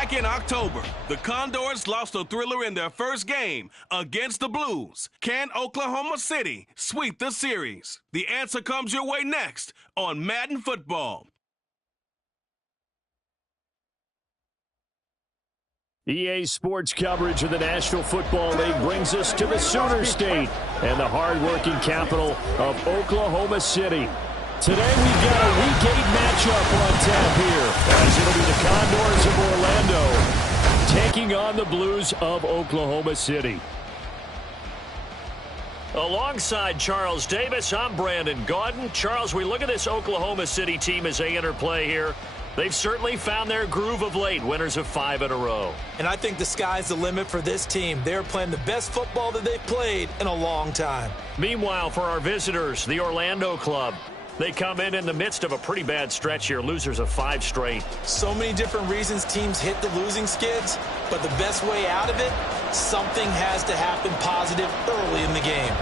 Back in October, the Condors lost a thriller in their first game against the Blues. Can Oklahoma City sweep the series? The answer comes your way next on Madden Football. EA Sports coverage of the National Football League brings us to the Sooner State and the hard-working capital of Oklahoma City. Today we've got a Week 8 matchup on tap here, as it'll be the Condors of Orlando taking on the Blues of Oklahoma City. Alongside Charles Davis, I'm Brandon Gaudin. Charles, we look at this Oklahoma City team as they enter play here. They've certainly found their groove of late, winners of 5 in a row. And I think the sky's the limit for this team. They're playing the best football that they've played in a long time. Meanwhile, for our visitors, the Orlando club, they come in the midst of a pretty bad stretch here, losers of 5 straight. So many different reasons teams hit the losing skids, but the best way out of it, something has to happen positive early in the game.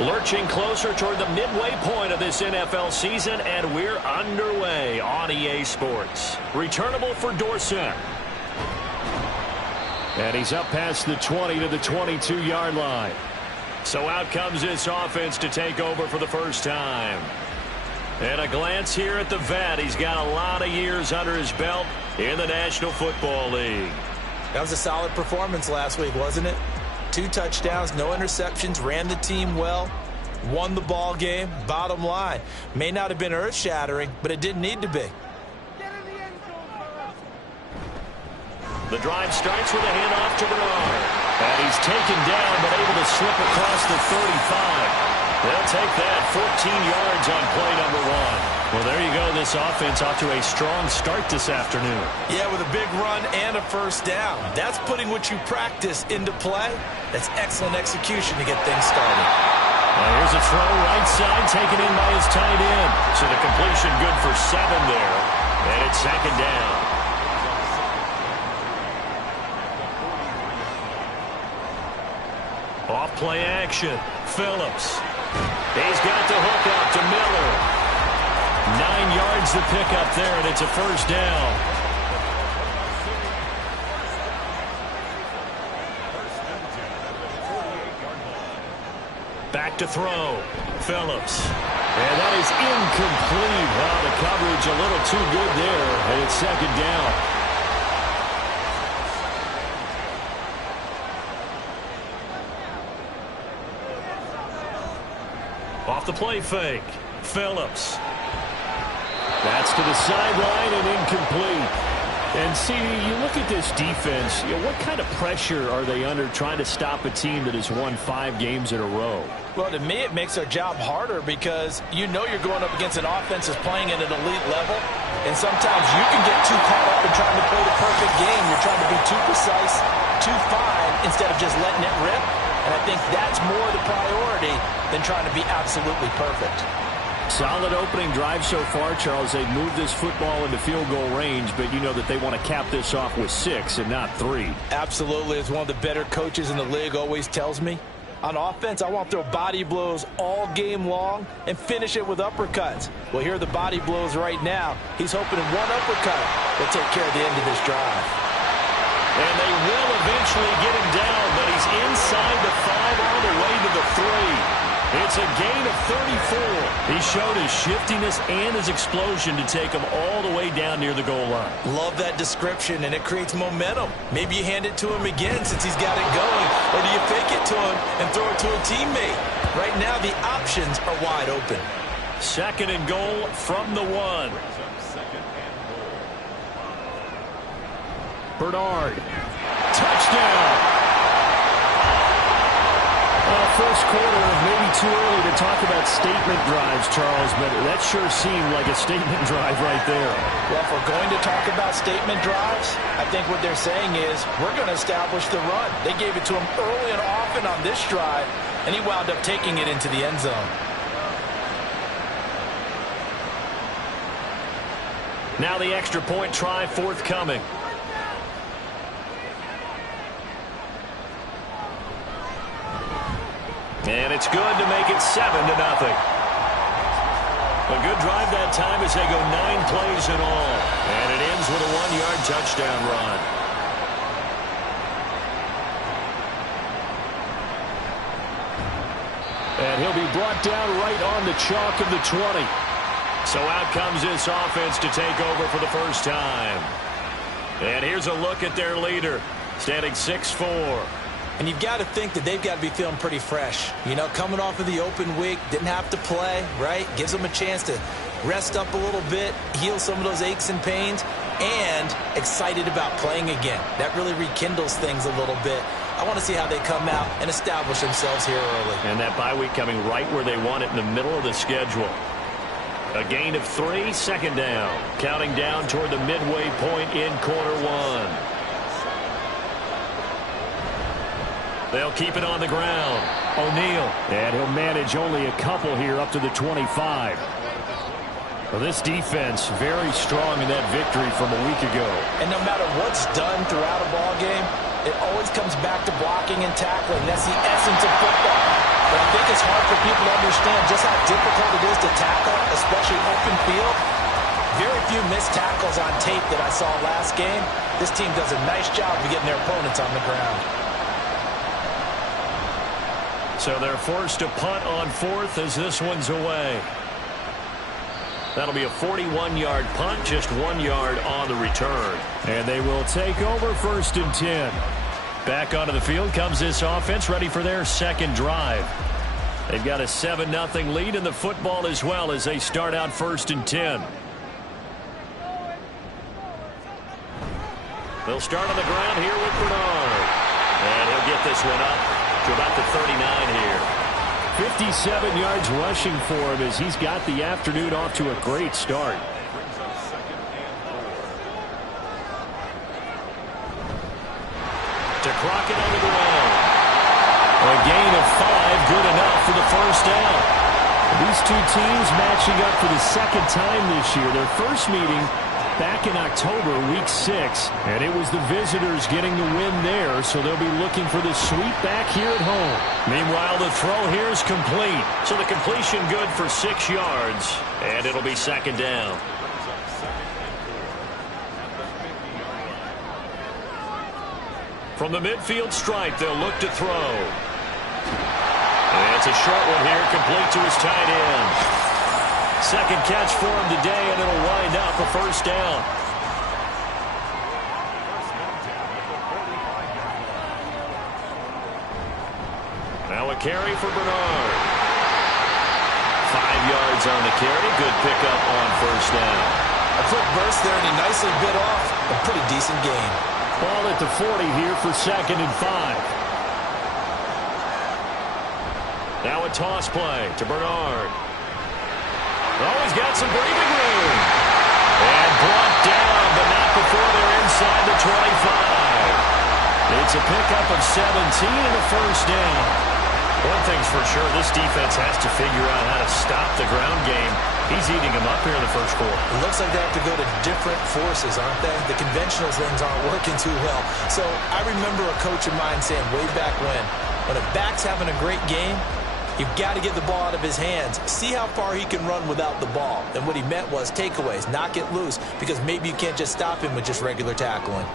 Lurching closer toward the midway point of this NFL season, and we're underway on EA Sports. Returnable for Dorsett. And he's up past the 20 to the 22-yard line. So out comes this offense to take over for the first time. And a glance here at the vet. He's got a lot of years under his belt in the National Football League. That was a solid performance last week, wasn't it? 2 touchdowns, no interceptions, ran the team well, won the ball game. Bottom line, may not have been earth-shattering, but it didn't need to be. The drive starts with a handoff to Bernard. And he's taken down, but able to slip across the 35. They'll take that 14 yards on play number 1. Well, there you go. This offense off to a strong start this afternoon. Yeah, with a big run and a first down. That's putting what you practice into play. That's excellent execution to get things started. Here's a throw right side taken in by his tight end. So the completion good for 7 there. And it's second down. Off play action. Phillips. He's got the hook up to Miller. 9 yards to pick up there, and it's a first down. Back to throw. Phillips. And that is incomplete. Well, the coverage a little too good there, and it's second down. Off the play fake. Phillips. That's to the sideline and incomplete. And see, you look at this defense, what kind of pressure are they under trying to stop a team that has won 5 games in a row? Well, to me, it makes their job harder because you know you're going up against an offense that's playing at an elite level. And sometimes you can get too caught up in trying to play the perfect game. You're trying to be too precise, too fine, instead of just letting it rip. And I think that's more the priority than trying to be absolutely perfect. Solid opening drive so far, Charles. They've moved this football into field goal range, but you know that they want to cap this off with 6 and not 3. Absolutely. As one of the better coaches in the league always tells me, on offense, I want to throw body blows all game long and finish it with uppercuts. Well, here are the body blows right now. He's hoping in one uppercut will take care of the end of this drive. And they will eventually get him down, but he's inside the 5 all the way to the 3. It's a gain of 34. He showed his shiftiness and his explosion to take him all the way down near the goal line. Love that description, and it creates momentum. Maybe you hand it to him again since he's got it going, or do you fake it to him and throw it to a teammate? Right now, the options are wide open. Second and goal from the 1. Bernard. Touchdown. First quarter, maybe too early to talk about statement drives, Charles, but that sure seemed like a statement drive right there. Well, if we're going to talk about statement drives, I think what they're saying is we're going to establish the run. They gave it to him early and often on this drive, and he wound up taking it into the end zone. Now the extra point try forthcoming. And it's good to make it 7-0. A good drive that time as they go 9 plays in all. And it ends with a 1-yard touchdown run. And he'll be brought down right on the chalk of the 20. So out comes this offense to take over for the first time. And here's a look at their leader, standing 6'4". And you've got to think that they've got to be feeling pretty fresh. You know, coming off of the open week, didn't have to play, right? Gives them a chance to rest up a little bit, heal some of those aches and pains, and excited about playing again. That really rekindles things a little bit. I want to see how they come out and establish themselves here early. And that bye week coming right where they want it, in the middle of the schedule. A gain of 3, second down. Counting down toward the midway point in quarter one. They'll keep it on the ground. O'Neal. And he'll manage only a couple here up to the 25. Well, this defense very strong in that victory from a week ago. And no matter what's done throughout a ball game, it always comes back to blocking and tackling. That's the essence of football. But I think it's hard for people to understand just how difficult it is to tackle, especially open field. Very few missed tackles on tape that I saw last game. This team does a nice job of getting their opponents on the ground. So they're forced to punt on fourth as this one's away. That'll be a 41-yard punt, just 1 yard on the return. And they will take over 1st and 10. Back onto the field comes this offense, ready for their second drive. They've got a 7-0 lead in the football as well as they start out 1st and 10. They'll start on the ground here with Bernard. And he'll get this one up to about the 39 here. 57 yards rushing for him as he's got the afternoon off to a great start. To Crockett on the ground. A gain of 5, good enough for the first down. These two teams matching up for the second time this year. Their first meeting back in October, week 6, and it was the visitors getting the win there, so they'll be looking for the sweep back here at home. Meanwhile, the throw here is complete, so the completion good for 6 yards, and it'll be second down. From the midfield stripe, they'll look to throw. And it's a short one here, complete to his tight end. Second catch for him today, and it'll wind up a first down. Now a carry for Bernard. 5 yards on the carry. Good pickup on first down. A quick burst there, and he nicely bit off a pretty decent gain. Ball at the 40 here for 2nd and 5. Now a toss play to Bernard. Oh, he's got some breathing room. And brought down, but not before they're inside the 25. It's a pickup of 17 and a first down. One thing's for sure, this defense has to figure out how to stop the ground game. He's eating them up here in the first quarter. It looks like they have to go to different forces, aren't they? The conventional things aren't working too well. So I remember a coach of mine saying way back when a back's having a great game, you've got to get the ball out of his hands. See how far he can run without the ball. And what he meant was takeaways, knock it loose, because maybe you can't just stop him with just regular tackling.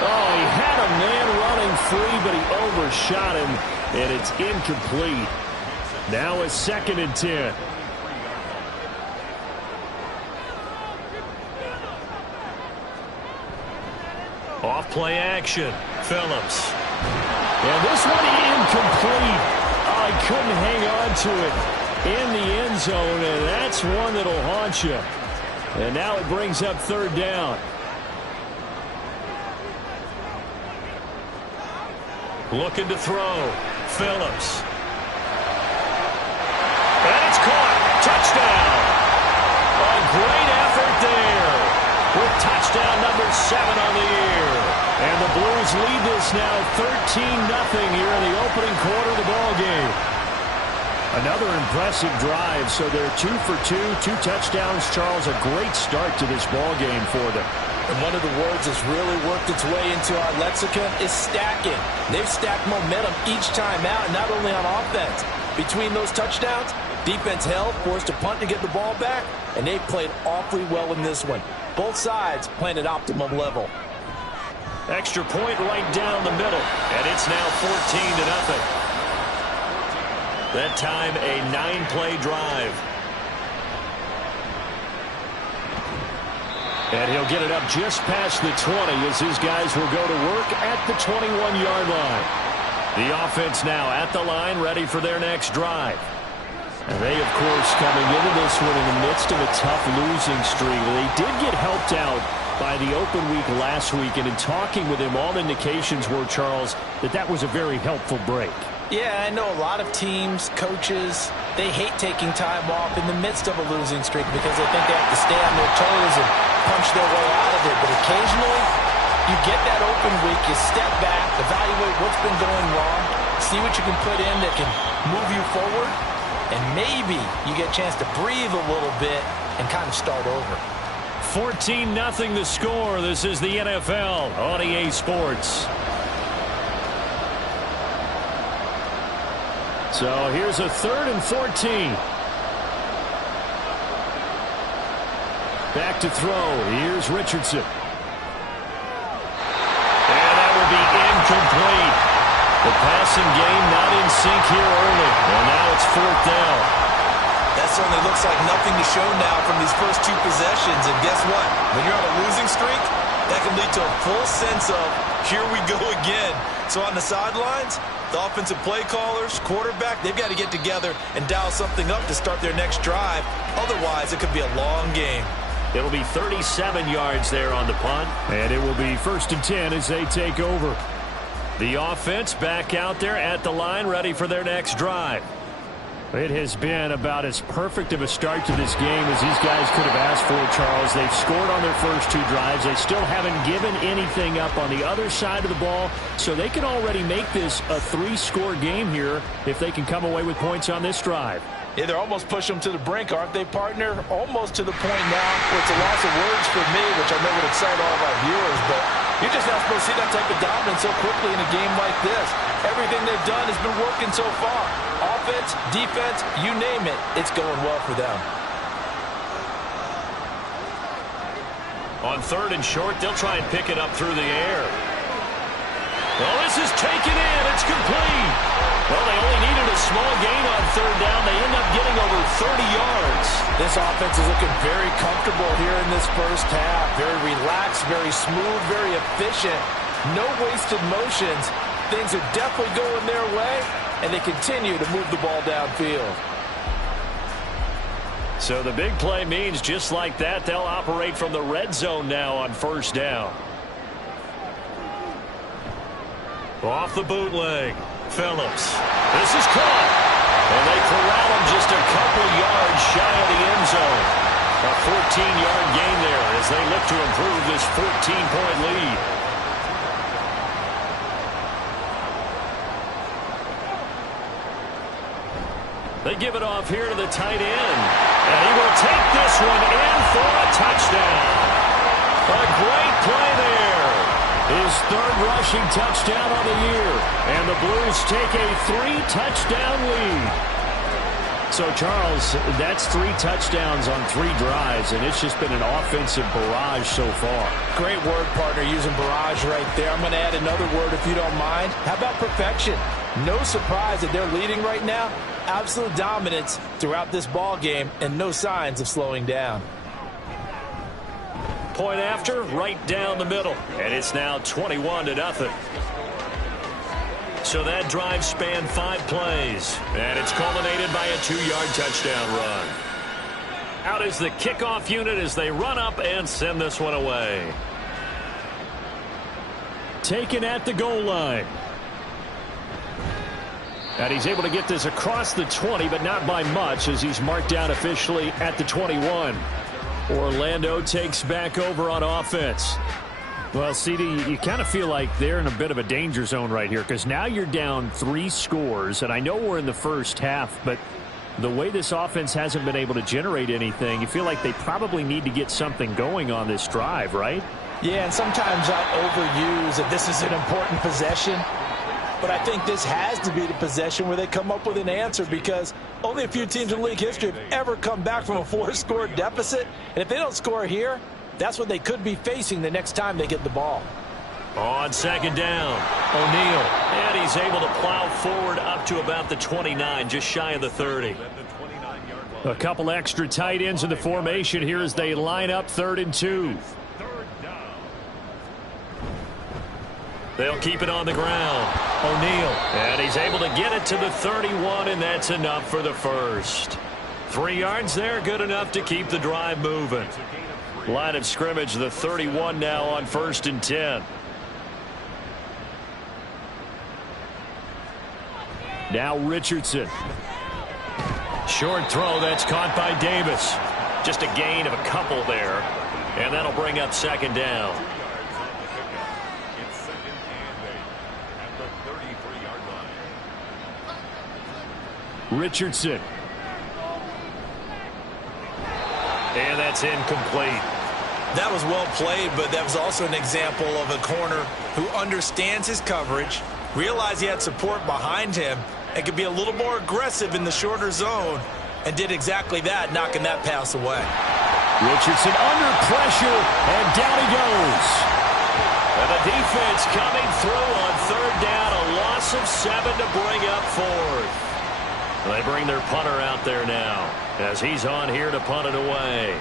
Oh, he had a man running free, but he overshot him, and it's incomplete. Now a 2nd and 10. Off play action. Phillips. And this one incomplete. Oh, he couldn't hang on to it in the end zone, and that's one that'll haunt you. And now it brings up 3rd down. Looking to throw. Phillips. And it's caught. Touchdown. A great effort there. With touchdown number 7 on the year. And the Blues lead this now 13-0 here in the opening quarter of the ball game. Another impressive drive, so they're 2 for 2, 2 touchdowns. Charles, a great start to this ball game for them. And one of the words that's really worked its way into our lexicon is stacking. They've stacked momentum each time out, and not only on offense. Between those touchdowns, defense held, forced a punt to get the ball back, and they played awfully well in this one. Both sides playing at optimum level. Extra point right down the middle, and it's now 14-0. That time, a 9-play drive. And he'll get it up just past the 20 as his guys will go to work at the 21-yard line. The offense now at the line, ready for their next drive. And they, of course, coming into this one in the midst of a tough losing streak. They did get helped out by the open week last week, and in talking with him, all indications were, Charles, that was a very helpful break. Yeah, I know a lot of teams, coaches, they hate taking time off in the midst of a losing streak because they think they have to stay on their toes and punch their way out of it. But occasionally, you get that open week, you step back, evaluate what's been going wrong, see what you can put in that can move you forward, and maybe you get a chance to breathe a little bit and kind of start over. 14-0 the score. This is the NFL on EA Sports. So here's a 3rd and 14. Back to throw. Here's Richardson. And that will be incomplete. The passing game not in sync here early. And now it's 4th down. That certainly looks like nothing to show now from these first 2 possessions. And guess what? When you're on a losing streak, that can lead to a full sense of, here we go again. So on the sidelines, the offensive play callers, quarterback, they've got to get together and dial something up to start their next drive. Otherwise, it could be a long game. It'll be 37 yards there on the punt. And it will be 1st and 10 as they take over. The offense back out there at the line, ready for their next drive. It has been about as perfect of a start to this game as these guys could have asked for, Charles. They've scored on their first 2 drives. They still haven't given anything up on the other side of the ball, so they can already make this a 3-score game here if they can come away with points on this drive. Yeah, they're almost pushing them to the brink, aren't they, partner? Almost to the point now where it's a loss of words for me, which I know would excite all of our viewers, but you're just not supposed to see that type of dominance so quickly in a game like this. Everything they've done has been working so far. Offense, defense, you name it, it's going well for them. On 3rd and short, they'll try and pick it up through the air. Well, this is taken in. It's complete. Well, they only needed a small gain on 3rd down. They end up getting over 30 yards. This offense is looking very comfortable here in this first half. Very relaxed, very smooth, very efficient. No wasted motions. Things are definitely going their way, and they continue to move the ball downfield. So the big play means just like that, they'll operate from the red zone now on 1st down. Off the bootleg. Phillips. This is caught. And they corral him just a couple yards shy of the end zone. A 14-yard gain there as they look to improve this 14-point lead. They give it off here to the tight end. And he will take this one in for a touchdown. A great play there. His 3rd rushing touchdown on the year. And the Blues take a 3-touchdown lead. So, Charles, that's 3 touchdowns on 3 drives, and it's just been an offensive barrage so far. Great word, partner, using barrage right there. I'm going to add another word if you don't mind. How about perfection? No surprise that they're leading right now. Absolute dominance throughout this ball game and no signs of slowing down. Point after, right down the middle. And it's now 21-0. So that drive spanned 5 plays. And it's culminated by a 2-yard touchdown run. Out is the kickoff unit as they run up and send this one away. Taken at the goal line. And he's able to get this across the 20, but not by much as he's marked down officially at the 21. Orlando takes back over on offense. Well, CD, you kind of feel like they're in a bit of a danger zone right here because now you're down 3 scores, and I know we're in the first half, but the way this offense hasn't been able to generate anything, you feel like they probably need to get something going on this drive, right? Yeah, and sometimes I overuse that this is an important possession. But I think this has to be the possession where they come up with an answer, because only a few teams in league history have ever come back from a 4-score deficit. And if they don't score here, that's what they could be facing the next time they get the ball. On second down, O'Neal. And he's able to plow forward up to about the 29, just shy of the 30. A couple extra tight ends in the formation here as they line up 3rd and 2. They'll keep it on the ground. O'Neal. And he's able to get it to the 31, and that's enough for the first. 3 yards there, good enough to keep the drive moving. Line of scrimmage, the 31 now on 1st and 10. Now Richardson. Short throw, that's caught by Davis. Just a gain of a couple there. And that'll bring up 2nd down. Richardson. And that's incomplete. That was well played, but that was also an example of a corner who understands his coverage, realized he had support behind him, and could be a little more aggressive in the shorter zone, and did exactly that, knocking that pass away. Richardson under pressure, and down he goes. And the defense coming through on 3rd down, a loss of 7 to bring up 4th. They bring their punter out there now as he's on here to punt it away.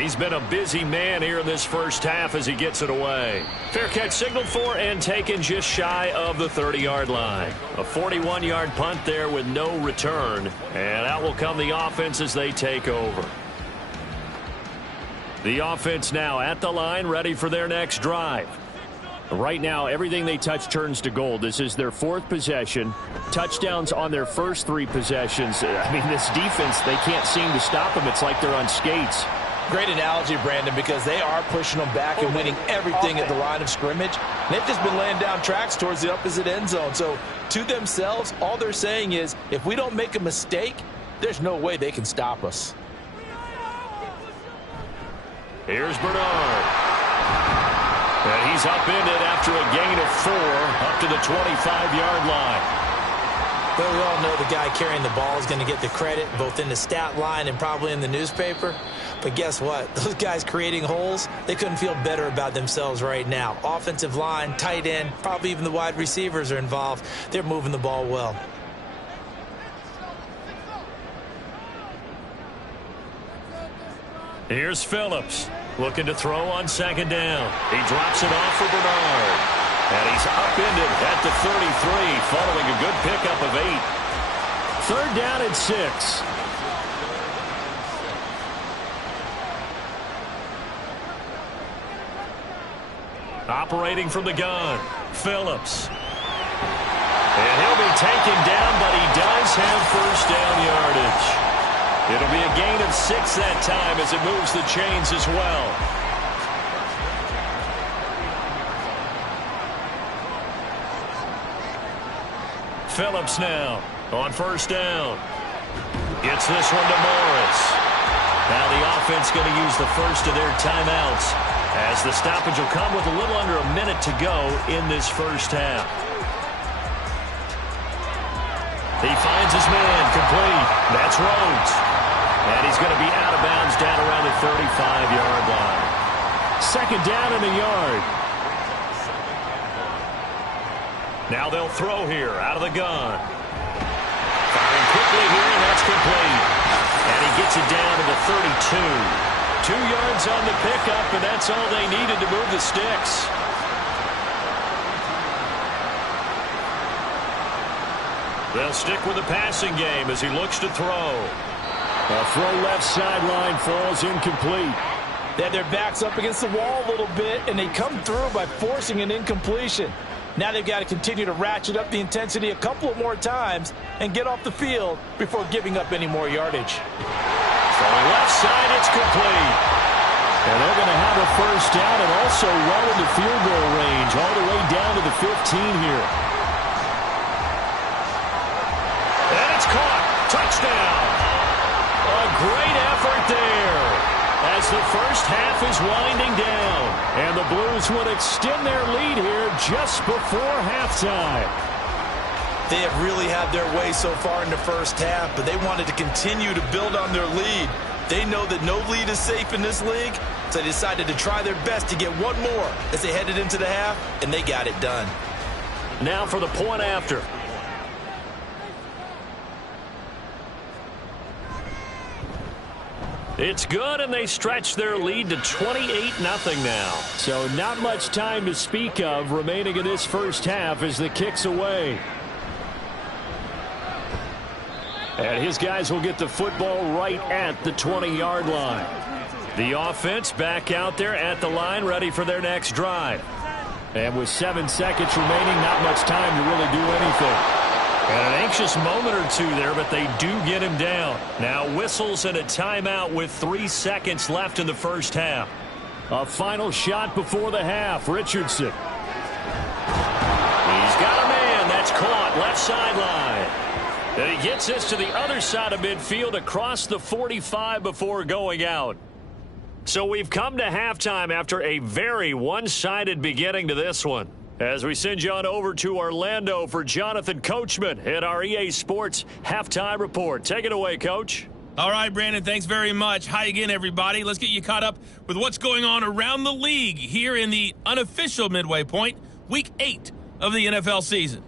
He's been a busy man here in this first half as he gets it away. Fair catch signaled for and taken just shy of the 30-yard line. A 41-yard punt there with no return. And out will come the offense as they take over. The offense now at the line, ready for their next drive. Right now, everything they touch turns to gold. This is their 4th possession. Touchdowns on their first 3 possessions. I mean, this defense, they can't seem to stop them. It's like they're on skates. Great analogy, Brandon, because they are pushing them back and winning everything at the line of scrimmage. They've just been laying down tracks towards the opposite end zone. So, to themselves, all they're saying is, if we don't make a mistake, there's no way they can stop us. Here's Bernard. And he's upended after a gain of 4 up to the 25-yard line. But we all know the guy carrying the ball is going to get the credit both in the stat line and probably in the newspaper. But guess what? Those guys creating holes, they couldn't feel better about themselves right now. Offensive line, tight end, probably even the wide receivers are involved. They're moving the ball well. Here's Phillips. Looking to throw on 2nd down. He drops it off for Bernard. And he's upended at the 33 following a good pickup of 8. 3rd down and 6. Operating from the gun, Phillips. And he'll be taken down, but he does have 1st down yardage. It'll be a gain of 6 that time as it moves the chains as well. Phillips now on 1st down. Gets this one to Morris. Now the offense going to use the first of their timeouts as the stoppage will come with a little under a minute to go in this first half. He finds his man complete. That's Rhodes. And he's going to be out of bounds down around the 35-yard line. 2nd down and a yard. Now they'll throw here out of the gun. Firing quickly here, and that's complete. And he gets it down to the 32. 2 yards on the pickup, and that's all they needed to move the sticks. They'll stick with the passing game as he looks to throw. A throw left sideline falls incomplete. They had their backs up against the wall a little bit, and they come through by forcing an incompletion. Now they've got to continue to ratchet up the intensity a couple of more times and get off the field before giving up any more yardage. Throwing left side, it's complete. And they're going to have a 1st down and also well into field goal range all the way down to the 15 here. And it's caught. touchdown. A great effort there as the first half is winding down. And the Blues would extend their lead here just before halftime. They have really had their way so far in the first half, but they wanted to continue to build on their lead. They know that no lead is safe in this league, so they decided to try their best to get one more as they headed into the half, and they got it done. Now for the point after. It's good, and they stretch their lead to 28-0 now. So not much time to speak of remaining in this first half as the kick's away. And his guys will get the football right at the 20-yard line. The offense back out there at the line, ready for their next drive. And with 7 seconds remaining, not much time to really do anything. And an anxious moment or two there, but they do get him down. Now whistles and a timeout with 3 seconds left in the first half. A final shot before the half. Richardson. He's got a man. That's caught. Left sideline. And he gets this to the other side of midfield across the 45 before going out. So we've come to halftime after a very one-sided beginning to this one. As we send you on over to Orlando for Jonathan Coachman at our EA Sports Halftime Report. Take it away, Coach. All right, Brandon, thanks very much. Hi again, everybody. Let's get you caught up with what's going on around the league here in the unofficial midway point, Week 8 of the NFL season.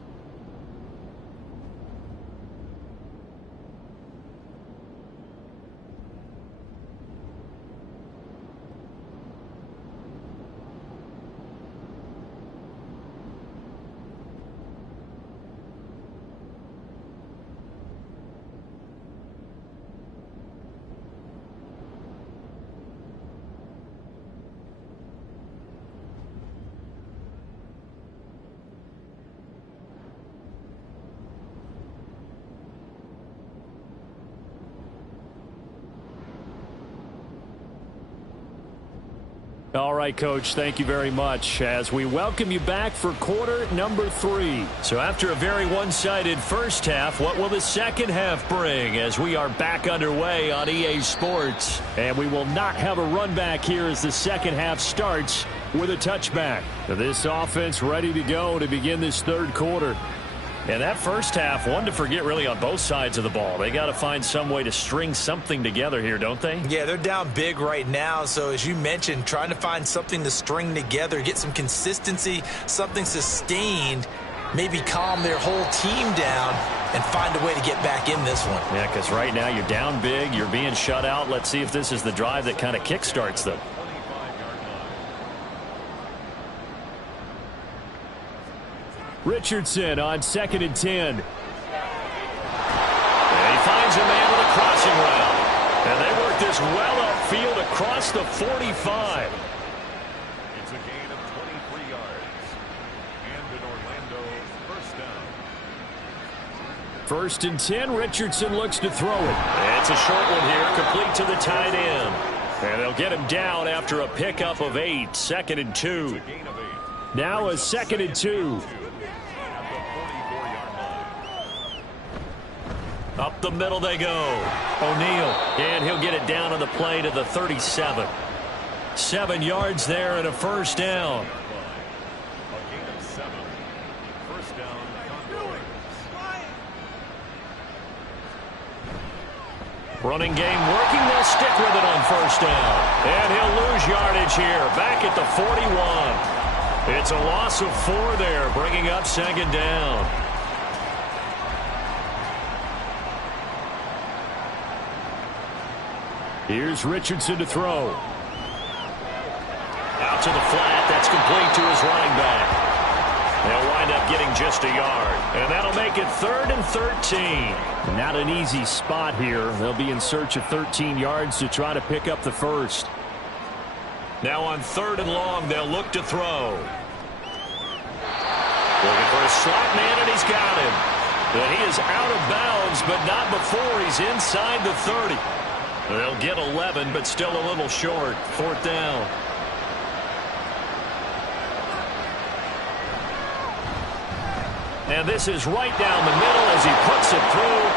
All right, Coach, thank you very much as we welcome you back for quarter number 3. So after a very one-sided first half, what will the second half bring as we are back underway on EA Sports? And we will not have a run back here as the second half starts with a touchback. This offense ready to go to begin this third quarter. And that first half, one to forget really on both sides of the ball. They got to find some way to string something together here, don't they? Yeah, they're down big right now. So as you mentioned, trying to find something to string together, get some consistency, something sustained, maybe calm their whole team down and find a way to get back in this one. Yeah, because right now you're down big, you're being shut out. Let's see if this is the drive that kind of kickstarts them. Richardson on 2nd and 10. And he finds a man with a crossing route. And they work this well upfield across the 45. It's a gain of 23 yards. And in Orlando, first down. 1st and 10, Richardson looks to throw it. It's a short one here, complete to the tight end. And they'll get him down after a pickup of 8, 2nd and 2. Now a 2nd and 2. Up the middle they go. O'Neal, and he'll get it down on the play to the 37. 7 yards there and a first down. A gain of 7. First down, Condors. Running game working. They'll stick with it on first down. And he'll lose yardage here. Back at the 41. It's a loss of 4 there, bringing up 2nd down. Here's Richardson to throw. Out to the flat. That's complete to his running back. They'll wind up getting just a yard. And that'll make it 3rd and 13. Not an easy spot here. They'll be in search of 13 yards to try to pick up the first. Now on 3rd and long, they'll look to throw. Looking for a slot man, and he's got him. But he is out of bounds, but not before he's inside the 30. They'll get 11, but still a little short. 4th down. And this is right down the middle as he puts it through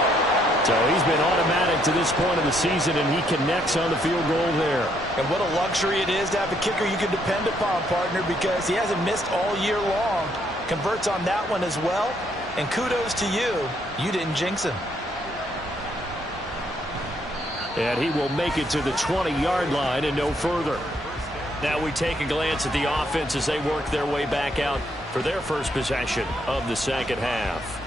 So he's been automatic to this point of the season, and he connects on the field goal there. And what a luxury it is to have a kicker you can depend upon, partner, because he hasn't missed all year long. Converts on that one as well. And kudos to you. You didn't jinx him. And he will make it to the 20-yard line and no further. Now we take a glance at the offense as they work their way back out for their first possession of the second half.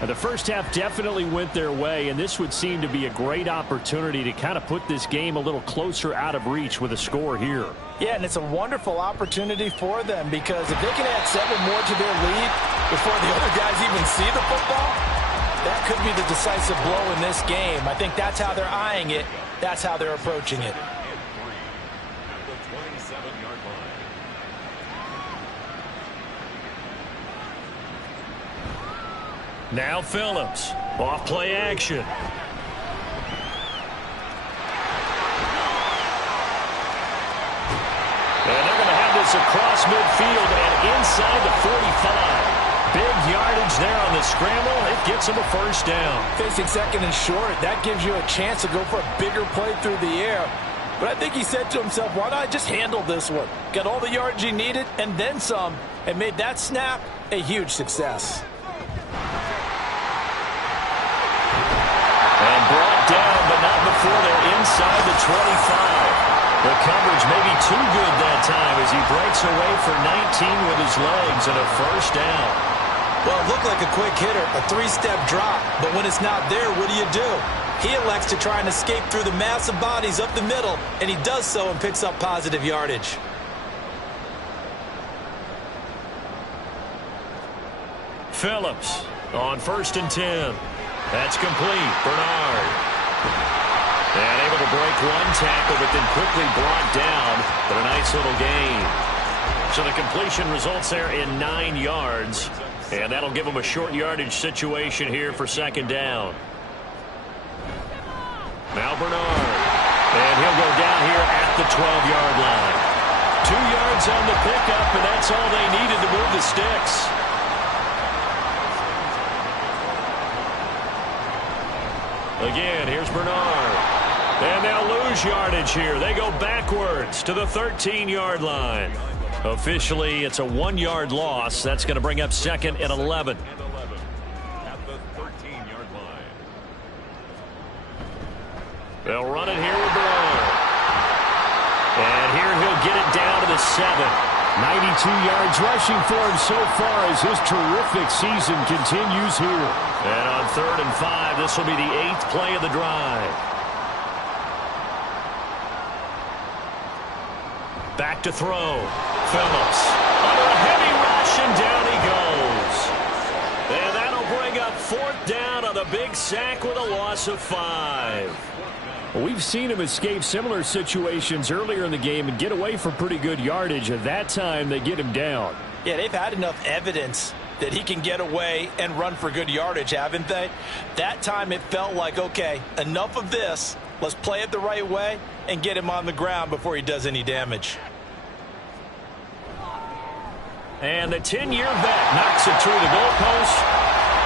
And the first half definitely went their way, and this would seem to be a great opportunity to kind of put this game a little closer out of reach with a score here. Yeah, and it's a wonderful opportunity for them, because if they can add 7 more to their lead before the other guys even see the football, that could be the decisive blow in this game. I think that's how they're eyeing it. That's how they're approaching it. Now Phillips, off play action. And they're going to have this across midfield and inside the 45. Big yardage there on the scramble. It gets him a first down. Facing second and short, that gives you a chance to go for a bigger play through the air. But I think he said to himself, why not just handle this one? Got all the yards he needed and then some, and made that snap a huge success. And brought down, but not before they're inside the 25. The coverage may be too good that time as he breaks away for 19 with his legs and a first down. Well, it looked like a quick hitter, a 3-step drop. But when it's not there, what do? He elects to try and escape through the mass of bodies up the middle, and he does so and picks up positive yardage. Phillips on 1st and 10. That's complete. Bernard. And able to break one tackle, but then quickly brought down. But a nice little gain. So the completion results there in 9 yards. And that'll give them a short yardage situation here for second down. Now Bernard. And he'll go down here at the 12-yard line. 2 yards on the pickup, and that's all they needed to move the sticks. Again, here's Bernard. And they'll lose yardage here. They go backwards to the 13-yard line. Officially, it's a 1-yard loss. That's going to bring up 2nd and 11. At the 13-yard line. They'll run it here with Bernard. And here he'll get it down to the 7. 92 yards rushing for him so far as his terrific season continues here. And on 3rd and 5, this will be the 8th play of the drive. Back to throw. Phillips under a heavy rush, and down he goes. And that'll bring up 4th down on the big sack with a loss of 5. Well, we've seen him escape similar situations earlier in the game and get away from pretty good yardage. At that time, they get him down. Yeah, they've had enough evidence that he can get away and run for good yardage, haven't they? That time it felt like, okay, enough of this. Let's play it the right way and get him on the ground before he does any damage. And the 10-year vet knocks it through the goalpost.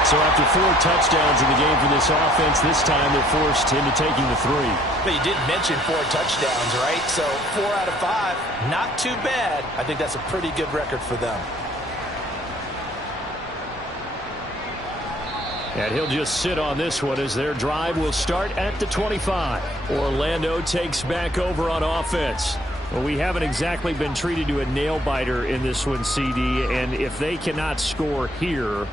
So after 4 touchdowns in the game for this offense, this time they're forced into taking the 3. But you did mention 4 touchdowns, right? So 4 out of 5, not too bad. I think that's a pretty good record for them. And he'll just sit on this one as their drive will start at the 25. Orlando takes back over on offense. Well, we haven't exactly been treated to a nail-biter in this one, CD. And if they cannot score here,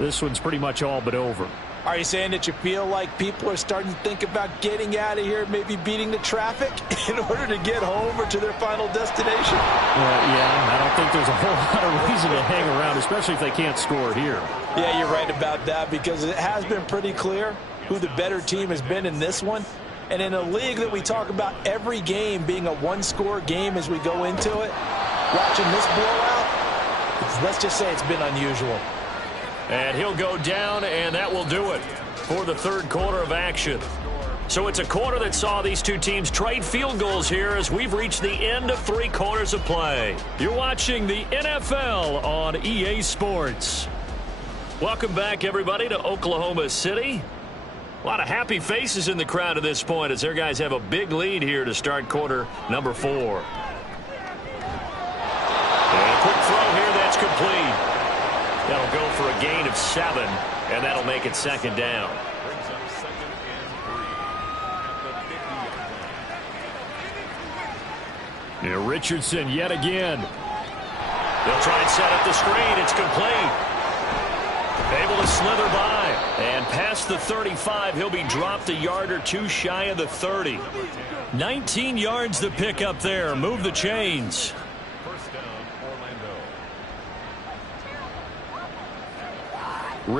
this one's pretty much all but over. Are you saying that you feel like people are starting to think about getting out of here, maybe beating the traffic in order to get home or to their final destination? Yeah, I don't think there's a whole lot of reason to hang around, especially if they can't score here. Yeah, you're right about that, because it has been pretty clear who the better team has been in this one. And in a league that we talk about every game being a one-score game as we go into it, watching this blowout, let's just say it's been unusual. And he'll go down, and that will do it for the 3rd quarter of action. So it's a quarter that saw these two teams trade field goals here as we've reached the end of 3 quarters of play. You're watching the NFL on EA Sports. Welcome back, everybody, to Oklahoma City. A lot of happy faces in the crowd at this point as their guys have a big lead here to start quarter number 4. And a quick throw here that's complete. That'll go for a gain of 7, and that'll make it second down. Brings up 2nd and 3 at the 50-yard line. Now Richardson yet again. They'll try and set up the screen. It's complete. Able to slither by. And past the 35, he'll be dropped a yard or 2 shy of the 30. 19 yards to pick up there. Move the chains. First down, Orlando.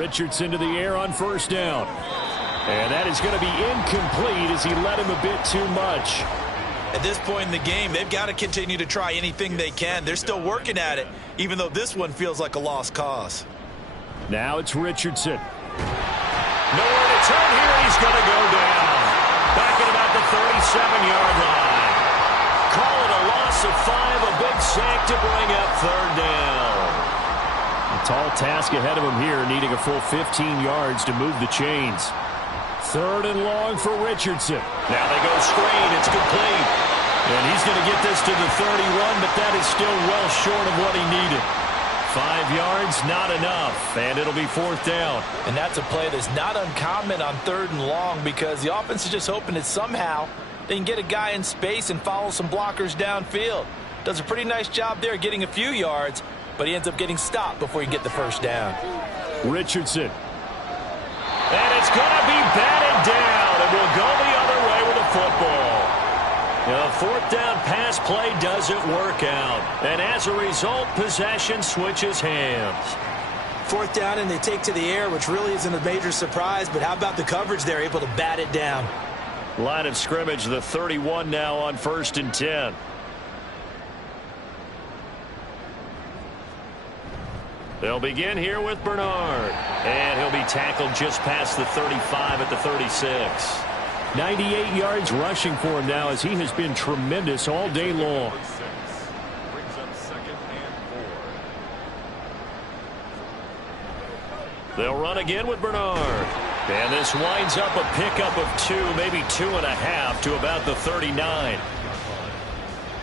Richardson to the air on first down. And that is going to be incomplete as he led him a bit too much. At this point in the game, they've got to continue to try anything they can. They're still working at it, even though this one feels like a lost cause. Now it's Richardson. Nowhere to turn here. He's going to go down. Back at about the 37-yard line. Call it a loss of 5. A big sack to bring up third down. A tall task ahead of him here, needing a full 15 yards to move the chains. 3rd and long for Richardson. Now they go screen. It's complete. And he's going to get this to the 31, but that is still well short of what he needed. 5 yards, not enough, and it'll be 4th down. And that's a play that's not uncommon on 3rd and long because the offense is just hoping that somehow they can get a guy in space and follow some blockers downfield. Does a pretty nice job there getting a few yards, but he ends up getting stopped before he can get the first down. Richardson. And it's going to be batted down, and we'll go the other way with the football. The 4th down pass play doesn't work out. And as a result, possession switches hands. 4th down, and they take to the air, which really isn't a major surprise. But how about the coverage there, able to bat it down? Line of scrimmage, the 31 now on 1st and 10. They'll begin here with Bernard. And he'll be tackled just past the 35 at the 36. 98 yards rushing for him now as he has been tremendous all day long. Brings up 2nd and 4. They'll run again with Bernard. And this winds up a pickup of 2, maybe 2.5 to about the 39.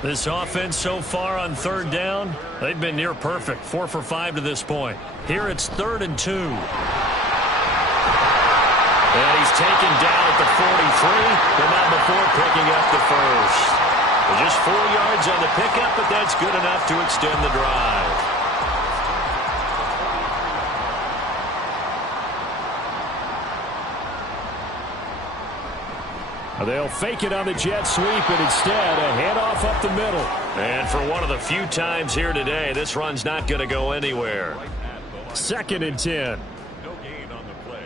This offense so far on 3rd down, they've been near perfect. 4 for 5 to this point. Here it's 3rd and 2. And he's taken down at the 43, but not before picking up the first. Just 4 yards on the pickup, but that's good enough to extend the drive. They'll fake it on the jet sweep, and instead a handoff up the middle. And for one of the few times here today, this run's not going to go anywhere. 2nd and 10. No gain on the play.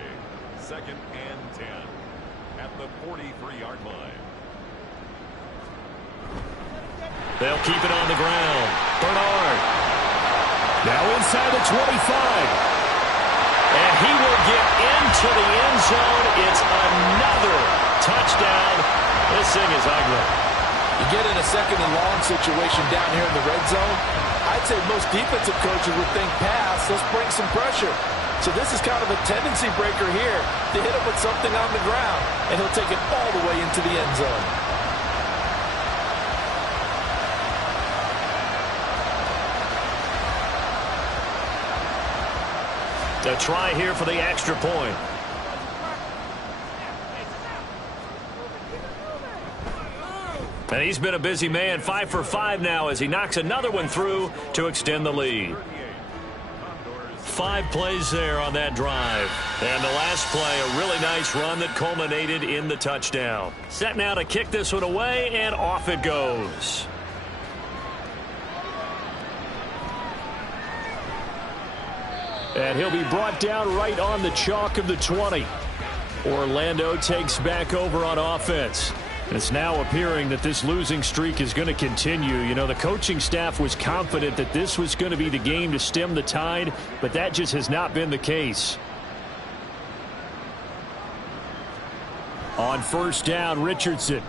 2nd and 10 at the 43-yard line. They'll keep it on the ground. Bernard. Now inside the 25. And he will get into the end zone. It's another touchdown. This thing is ugly. You get in a 2nd and long situation down here in the red zone, I'd say most defensive coaches would think pass, let's bring some pressure. So this is kind of a tendency breaker here to hit him with something on the ground, and he'll take it all the way into the end zone. A try here for the extra point. And he's been a busy man. 5 for 5 now as he knocks another one through to extend the lead. 5 plays there on that drive. And the last play, a really nice run that culminated in the touchdown. Set now to kick this one away, and off it goes. And he'll be brought down right on the chalk of the 20. Orlando takes back over on offense. It's now appearing that this losing streak is going to continue. You know, the coaching staff was confident that this was going to be the game to stem the tide, but that just has not been the case. On first down, Richardson.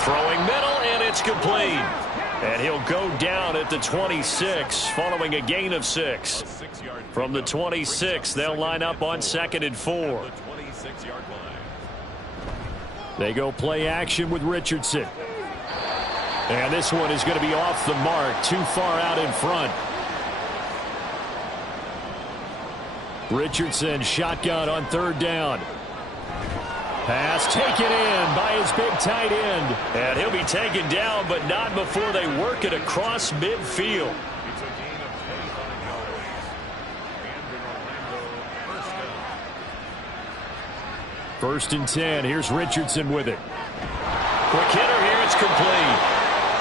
Throwing middle, and it's complete. And he'll go down at the 26 following a gain of 6. From the 26, they'll line up on 2nd and 4. 6-yard line. They go play action with Richardson. And this one is going to be off the mark, too far out in front. Richardson shotgun on third down. Pass taken in by his big tight end. And he'll be taken down, but not before they work it across midfield. It's a gain of 25 yards. And an Orlando first down. 1st and 10. Here's Richardson with it. Quick hitter here. It's complete.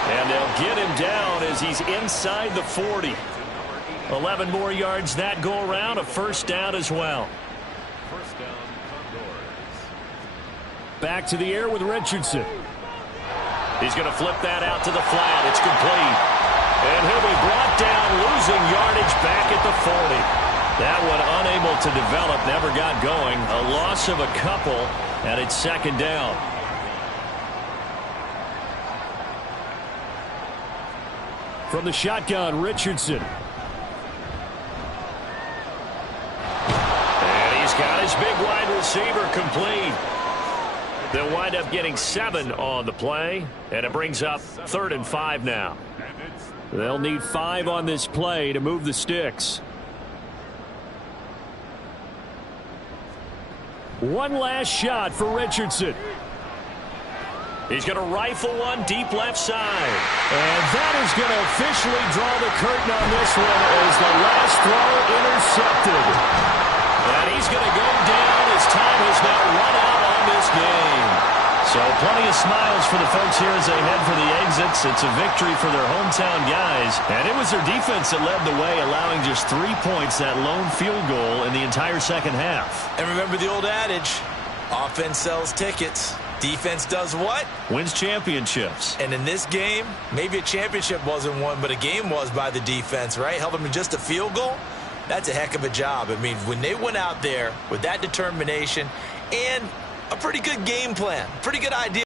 And they'll get him down as he's inside the 40. 11 more yards that go around. A first down as well. First down, Condors. Back to the air with Richardson. He's going to flip that out to the flat. It's complete. And he'll be brought down, losing yardage back at the 40. That one unable to develop, never got going. A loss of a couple, and it's 2nd down. From the shotgun, Richardson. And he's got his big wide receiver complete. They'll wind up getting 7 on the play, and it brings up 3rd and 5 now. They'll need 5 on this play to move the sticks. One last shot for Richardson. He's going to rifle one deep left side. And that is going to officially draw the curtain on this one as the last throw intercepted. And he's going to go down as time has now run out on this game. So plenty of smiles for the folks here as they head for the exits. It's a victory for their hometown guys. And it was their defense that led the way, allowing just 3 points, that lone field goal in the entire second half. And remember the old adage, offense sells tickets. Defense does what? Wins championships. And in this game, maybe a championship wasn't won, but a game was by the defense, right? Held them to just a field goal. That's a heck of a job. I mean, when they went out there with that determination and a pretty good game plan, pretty good idea.